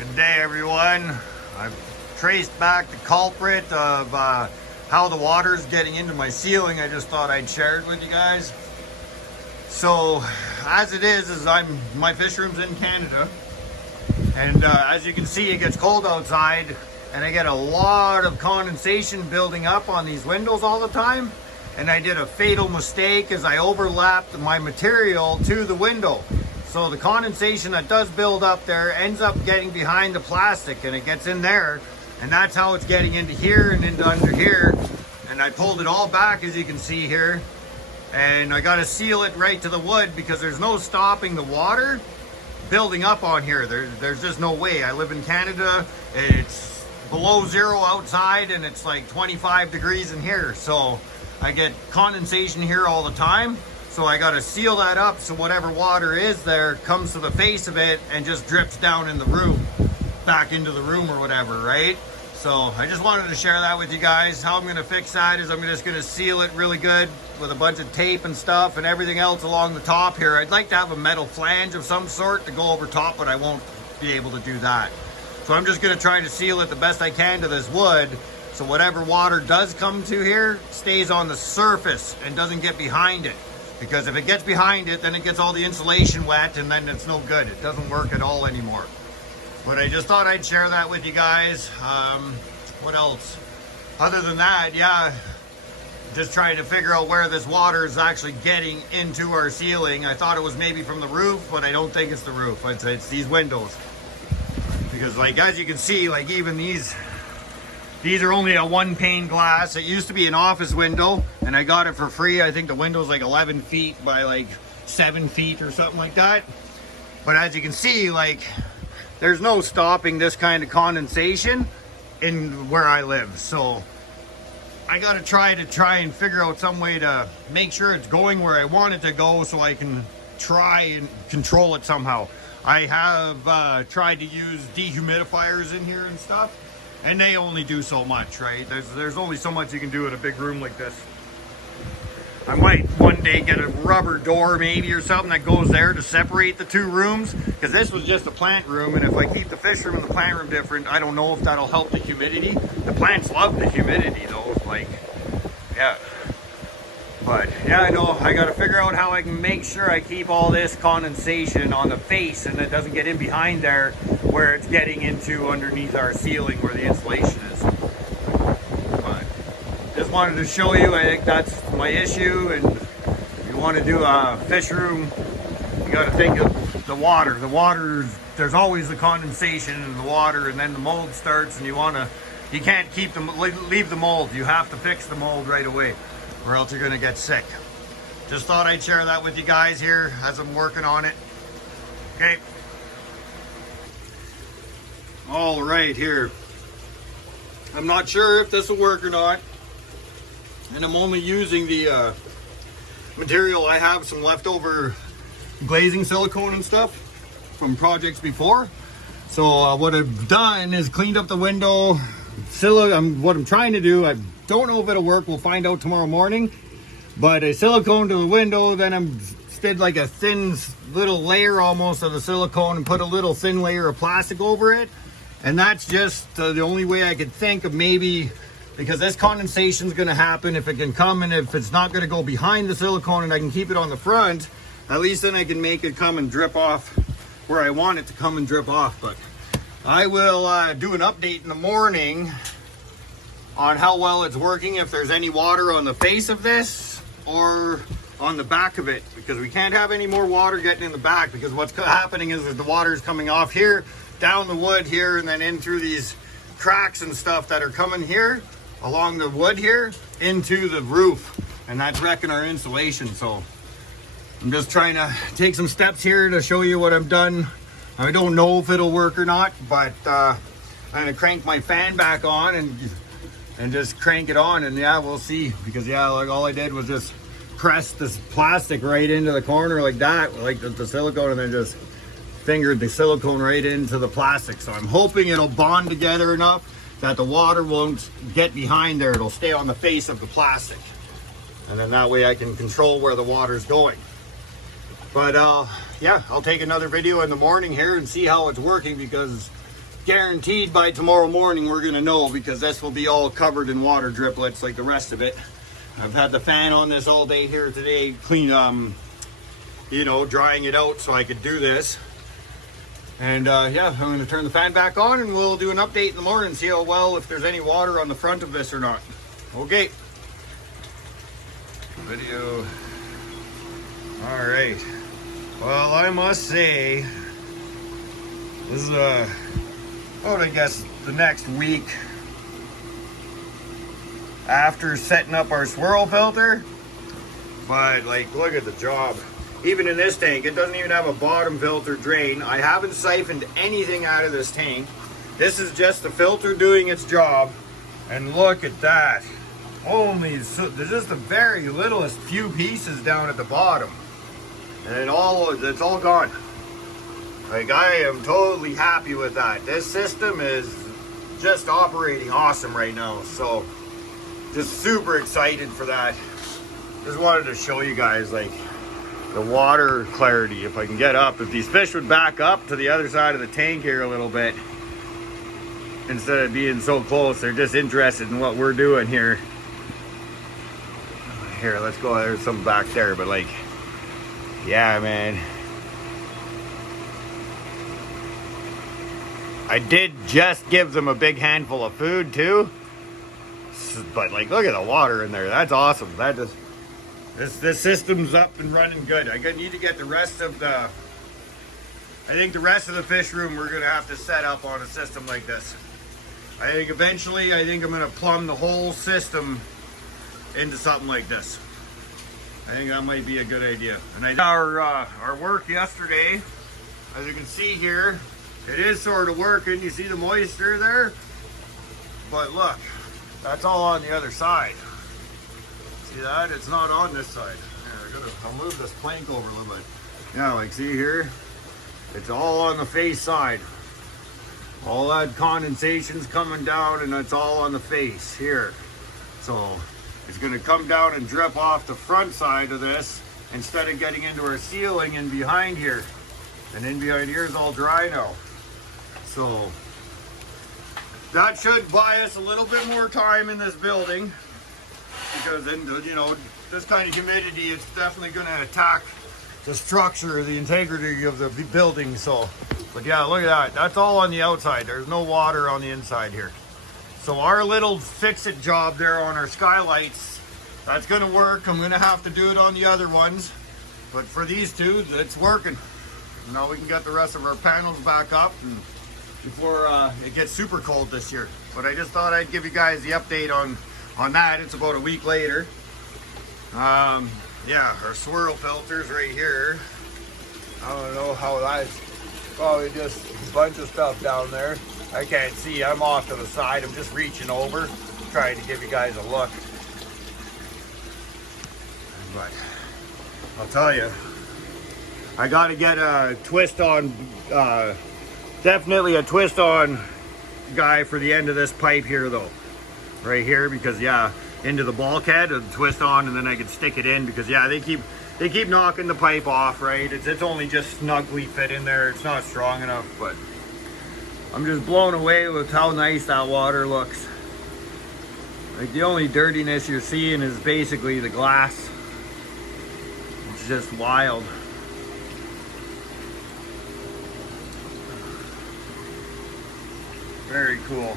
Good day, everyone. I've traced back the culprit of how the water's getting into my ceiling. I just thought I'd share it with you guys. So, as it is my fish room's in Canada, and as you can see, it gets cold outside, and I get a lot of condensation building up on these windows all the time. And I did a fatal mistake as I overlapped my material to the window. So the condensation that does build up there ends up getting behind the plastic, and it gets in there, and that's how it's getting into here and into under here. And I pulled it all back, as you can see here, and I got to seal it right to the wood because there's no stopping the water building up on here. There's just no way. I live in Canada. It's below zero outside, and it's like 25 degrees in here, so I get condensation here all the time. So I got to seal that up so whatever water is there comes to the face of it and just drips down in the room, back into the room or whatever, right? So I just wanted to share that with you guys. How I'm going to fix that is I'm just going to seal it really good with a bunch of tape and stuff and everything else along the top here. I'd like to have a metal flange of some sort to go over top, but I won't be able to do that. So I'm just going to try to seal it the best I can to this wood, so whatever water does come to here stays on the surface and doesn't get behind it. Because if it gets behind it, then it gets all the insulation wet, and then it's no good. It doesn't work at all anymore. But I just thought I'd share that with you guys. What else? Other than that, yeah, just trying to figure out where this water is actually getting into our ceiling. I thought it was maybe from the roof, but I don't think it's the roof. It's these windows. Because like, as you can see, like even these are only a one pane glass. It used to be an office window, and I got it for free. I think the window's like 11 feet by like 7 feet or something like that. But as you can see, like, there's no stopping this kind of condensation in where I live. So I gotta try and figure out some way to make sure it's going where I want it to go, so I can try and control it somehow. I have tried to use dehumidifiers in here and stuff, and they only do so much, right? There's only so much you can do in a big room like this. I might one day get a rubber door maybe or something that goes there to separate the two rooms, because this was just a plant room, and if I keep the fish room and the plant room different, I don't know if that'll help the humidity. The plants love the humidity though, like, yeah. But yeah, I know I gotta figure out how I can make sure I keep all this condensation on the face and it doesn't get in behind there where it's getting into underneath our ceiling where the insulation is. But just wanted to show you, I think that's my issue. And if you want to do a fish room, you got to think of the water. The water, there's always the condensation in the water, and then the mold starts, and you can't leave the mold. You have to fix the mold right away, or else you're going to get sick. Just thought I'd share that with you guys here as I'm working on it. Okay. All right, here. I'm not sure if this will work or not, and I'm only using the material. I have some leftover glazing silicone and stuff from projects before. So what I've done is cleaned up the window. What I'm trying to do, I don't know if it'll work. We'll find out tomorrow morning. But a silicone to the window, then I did like a thin little layer almost of the silicone and put a little thin layer of plastic over it. And that's just the only way I could think of, maybe, because this condensation is going to happen if it can come, and if it's not going to go behind the silicone and I can keep it on the front, at least then I can make it come and drip off where I want it to come and drip off. But I will do an update in the morning on how well it's working, if there's any water on the face of this or on the back of it, because we can't have any more water getting in the back, because what's happening is that the water is coming off here, down the wood here, and then in through these cracks and stuff that are coming here along the wood here into the roof, and that's wrecking our insulation. So I'm just trying to take some steps here to show you what I've done. I don't know if it'll work or not, but I'm gonna crank my fan back on and just crank it on, and yeah, we'll see. Because yeah, like all I did was just press this plastic right into the corner like that, like the silicone, and then just fingered the silicone right into the plastic. So I'm hoping it'll bond together enough that the water won't get behind there. It'll stay on the face of the plastic, and then that way I can control where the water's going. But yeah, I'll take another video in the morning here and see how it's working, because guaranteed by tomorrow morning we're gonna know, because this will be all covered in water driplets like the rest of it. I've had the fan on this all day here today, you know, drying it out so I could do this. And yeah, I'm gonna turn the fan back on and we'll do an update in the morning, see how well, if there's any water on the front of this or not. Okay. Video. All right. Well, I must say, this is I guess the next week after setting up our swirl filter. But like, look at the job. Even in this tank, it doesn't even have a bottom filter drain. I haven't siphoned anything out of this tank. This is just the filter doing its job. And look at that. There's just the very littlest few pieces down at the bottom. And it's all gone. Like, I am totally happy with that. This system is just operating awesome right now. So, just super excited for that. Just wanted to show you guys, like, the water clarity. If I can get up, if these fish would back up to the other side of the tank here a little bit, instead of being so close, they're just interested in what we're doing here. Here, let's go. There's some back there, but like, yeah, man. I did just give them a big handful of food too, but like, look at the water in there. That's awesome. That just, this system's up and running good. I need to get the rest of the, I think the rest of the fish room we're gonna have to set up on a system like this. I think eventually, I'm gonna plumb the whole system into something like this. I think that might be a good idea. And our work yesterday, as you can see here, it is sort of working. You see the moisture there? But look, that's all on the other side. See that? It's not on this side. Here, I'll move this plank over a little bit. Yeah, like see here? It's all on the face side. All that condensation's coming down and it's all on the face here. So it's gonna come down and drip off the front side of this instead of getting into our ceiling and behind here. And in behind here is all dry now. So that should buy us a little bit more time in this building, because then, you know, this kind of humidity, it's definitely gonna attack the structure, the integrity of the building. So, but yeah, look at that. That's all on the outside. There's no water on the inside here. So our little fix-it job there on our skylights, that's gonna work. I'm gonna have to do it on the other ones, but for these two, it's working. Now we can get the rest of our panels back up and before it gets super cold this year. But I just thought I'd give you guys the update on that. It's about a week later. Yeah, our swirl filters right here. I don't know how that's probably just a bunch of stuff down there. I can't see. I'm off to the side. I'm just reaching over, trying to give you guys a look. But I'll tell you, I got to get a twist on, definitely a twist on guy for the end of this pipe here though. Right here, because yeah, into the bulkhead and twist on, and then I can stick it in, because yeah, they keep knocking the pipe off, right? It's only just snugly fit in there. It's not strong enough, but I'm just blown away with how nice that water looks. Like, the only dirtiness you're seeing is basically the glass. It's just wild. Very cool.